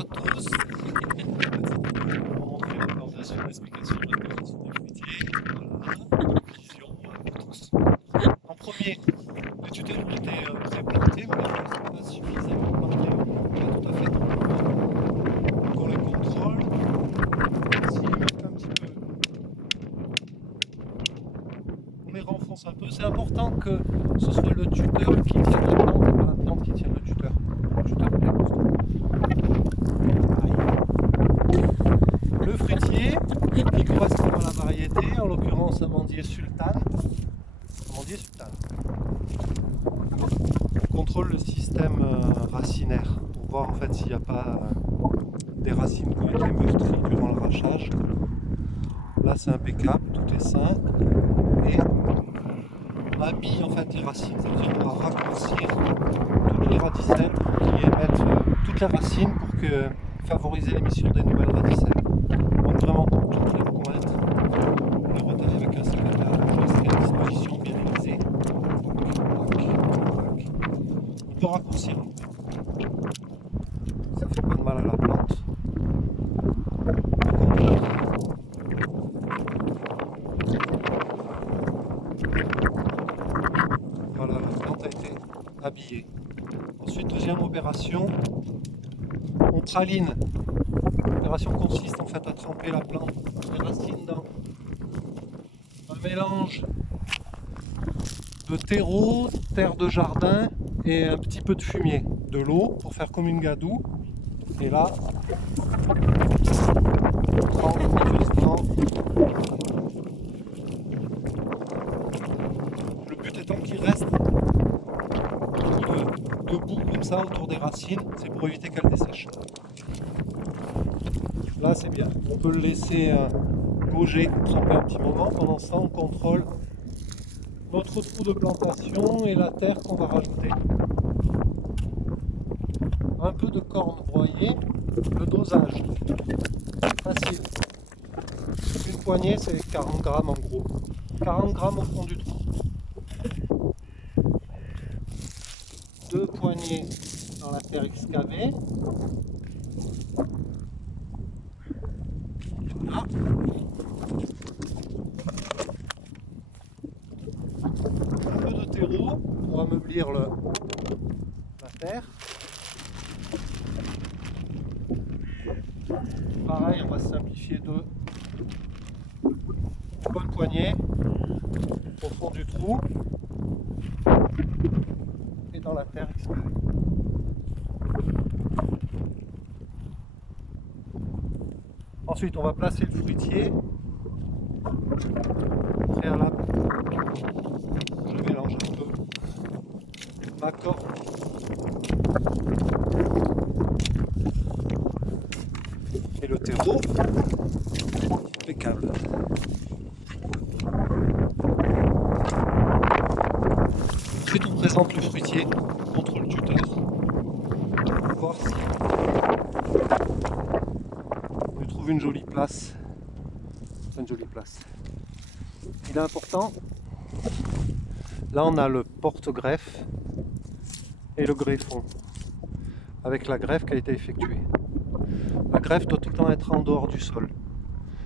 à tous. On va montrer la plantation, l'explication de la plantation des fruitiers. Voilà, vision pour tous. En premier, les tutelles ont été pré-plantées, mais pas suffisamment plantées, pas tout à fait. Donc on les contrôle. S'ils mettent un petit peu, on les renfonce un peu. C'est important que ce soit le tuteur qui tienne la plante et pas la plante qui tienne le tuteur. Le tuteur est costaud. Le fruitier qui correspond à la variété, en l'occurrence Amandier sultane. Amandier sultane. On contrôle le système racinaire pour voir en fait s'il n'y a pas des racines qui ont été meurtries durant l'arrachage. Là c'est impeccable, tout est sain. Et on habille en fait les racines, ça veut dire qu'on va raccourcir toutes les radicelles qui émettent toutes les racines pour favoriser l'émission des nouvelles radicelles. Donc vraiment pour toutes les pointes, on les retaille avec un sécateur à disposition bien aiguisé. On peut raccourcir un peu. Ça fait pas de mal à la plante. Voilà, la plante a été habillée. Ensuite, deuxième opération, on praline. L'opération consiste en fait à tremper la plante, les racines dans un mélange de terreau, terre de jardin et un petit peu de fumier, de l'eau pour faire comme une gadoue. Et là, on trempe. Le but étant qu'il reste debout comme ça autour des racines, c'est pour éviter qu'elles dessèchent. Là c'est bien, on peut le laisser gauger, tremper un petit moment. Pendant ce temps on contrôle notre trou de plantation et la terre qu'on va rajouter. Un peu de corne broyée, le dosage, facile. Une poignée c'est 40 grammes en gros. 40 grammes au fond du trou. 2 poignées dans la terre excavée. Là. Un peu de terreau pour ameublir la terre. Pareil, on va simplifier de bonne poignée au fond du trou et dans la terre excavée. Ensuite, on va placer le fruitier. Préalable, je mélange un peu ma corne et le terreau. Impeccable. Ensuite, on présente le fruitier contre le tuteur pour voir si on lui trouve une jolie place. Une jolie place. Il est important. Là, on a le porte-greffe et le greffon avec la greffe qui a été effectuée. La greffe doit tout le temps être en dehors du sol.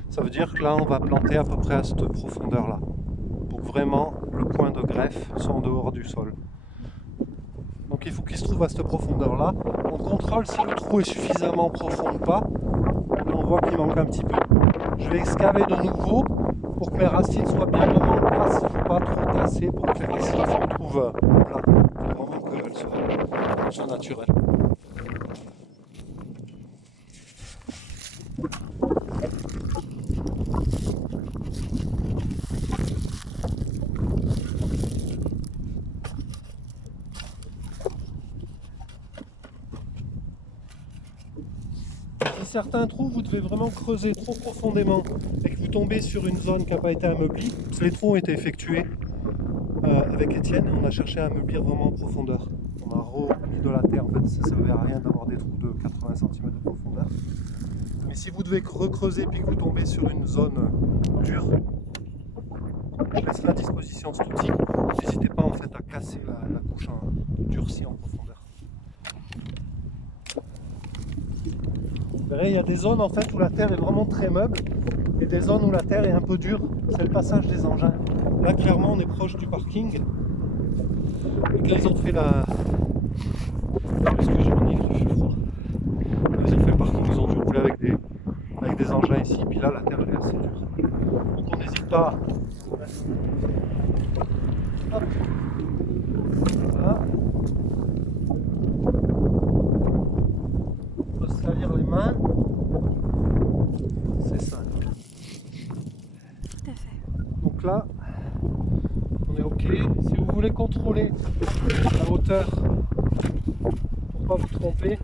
Ça veut dire que là, on va planter à peu près à cette profondeur-là, pour que vraiment le point de greffe soit en dehors du sol. Donc il faut qu'il se trouve à cette profondeur-là. On contrôle si le trou est suffisamment profond ou pas. Là, on voit qu'il manque un petit peu. Je vais excaver de nouveau pour que mes racines soient bien en place. Il ne faut pas trop tasser pour que les racines se retrouvent à plat. Il faut vraiment qu'elles soient naturelles. Si certains trous, vous devez vraiment creuser trop profondément et que vous tombez sur une zone qui n'a pas été ameublie, parce que les trous ont été effectués avec Étienne, on a cherché à ameublir vraiment en profondeur. On a remis de la terre, en fait ça ne servait à rien d'avoir des trous de 80 cm de profondeur. Mais si vous devez recreuser puis que vous tombez sur une zone dure, je laisserai à disposition cet outil. N'hésitez pas en fait à casser la couche durcie en profondeur. verrez, il y a des zones en fait où la terre est vraiment très meuble et des zones où la terre est un peu dure. C'est le passage des engins. Là, clairement, on est proche du parking. Et quand ils ont fait la... Parce que j'ai mis il fait froid. Quand ils ont fait le parking, ils ont dû rouler avec des engins ici. Puis là, la terre elle est assez dure. Donc on n'hésite pas. Hop. Voilà. On peut se salir les mains. C'est simple. Tout à fait. Donc là, on est OK. Si vous voulez contrôler la hauteur, pour ne pas vous tromper,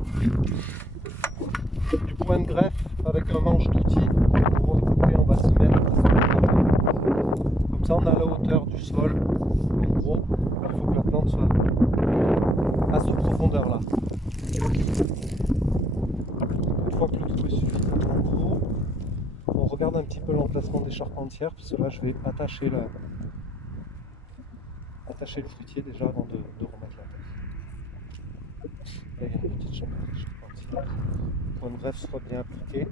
du point de greffe avec un manche d'outil, après on va se mettre. Comme ça, on a la hauteur du sol. En gros, il faut que la plante soit à cette profondeur-là. Une fois que le trou est suffisamment gros, on regarde un petit peu l'emplacement des charpentières, puisque là, je vais attacher le fruitier déjà avant de remettre la terre. Là, il y a une petite charpentière. Le point de greffe soit bien appliqué,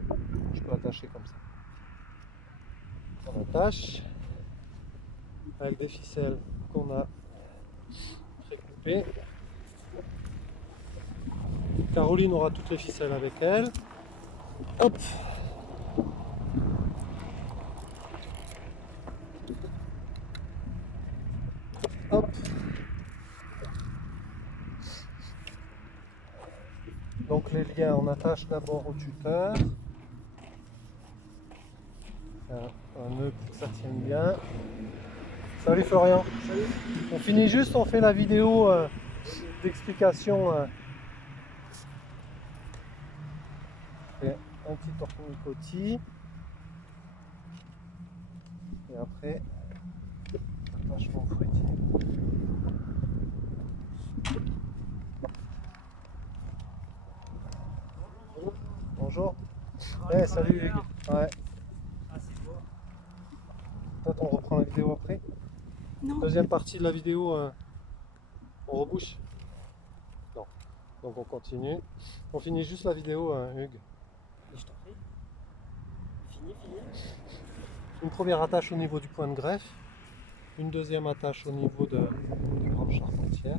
je peux attacher comme ça. On attache avec des ficelles qu'on a précoupées. Caroline aura toutes les ficelles avec elle. Hop. Hop. Donc les liens, on attache d'abord au tuteur. Un nœud pour que ça tienne bien. Salut Florian. Salut. On finit juste, on fait la vidéo d'explication. Un petit tornicotis. Et après, attachement fruitier. Bonjour. Ouais, salut Hugues. Ouais. Peut-être on reprend la vidéo après. Non. Deuxième partie de la vidéo, on rebouche. Non. Donc on continue. On finit juste la vidéo, Hugues. Je t'en prie. Fini. Une première attache au niveau du point de greffe. Une deuxième attache au niveau des grandes charpentières.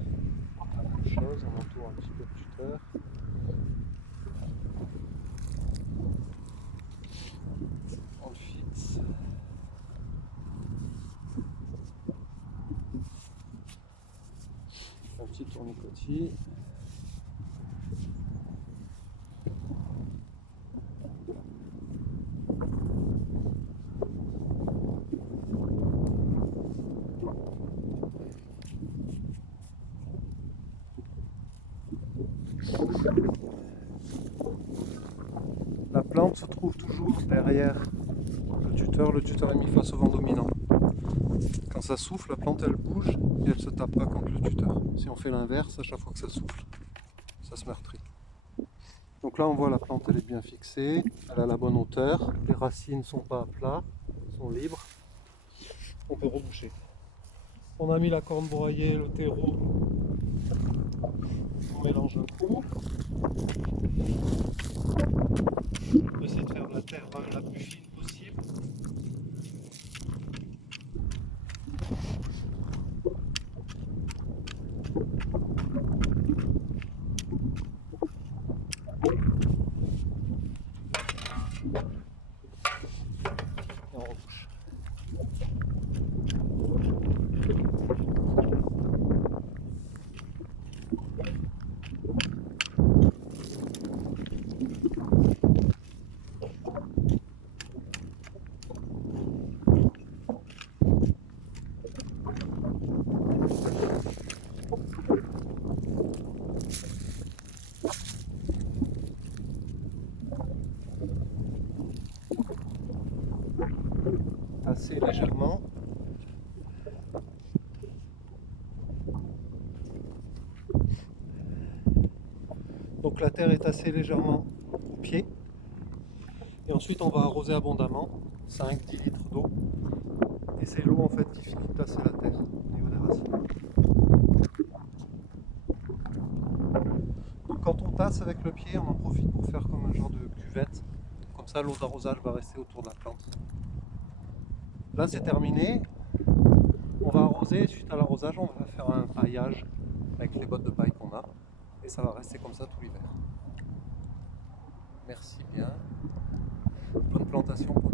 La même chose, on entoure un petit peu le tuteur. On le fixe. Un petit tournicotis. La plante se trouve toujours derrière le tuteur est mis face au vent dominant. Quand ça souffle, la plante elle bouge et elle se tape pas contre le tuteur. Si on fait l'inverse, à chaque fois que ça souffle, ça se meurtrit. Donc là on voit la plante elle est bien fixée, elle a la bonne hauteur, les racines ne sont pas à plat, sont libres. On peut reboucher. On a mis la corne broyée, le terreau, on mélange un coup. On va essayer de faire de la terre la plus fine possible. Et on rebouche. Assez légèrement. Donc la terre est assez légèrement au pied. Et ensuite on va arroser abondamment, 5-10 litres d'eau. Et c'est l'eau en fait qui finit de tasser la terre au niveau des racines. Donc quand on tasse avec le pied, on en profite pour faire comme un genre de cure. cuvette. Comme ça, l'eau d'arrosage va rester autour de la plante. Là, c'est terminé. On va arroser. Suite à l'arrosage, on va faire un paillage avec les bottes de paille qu'on a. Et ça va rester comme ça tout l'hiver. Merci bien. Bonne plantation pour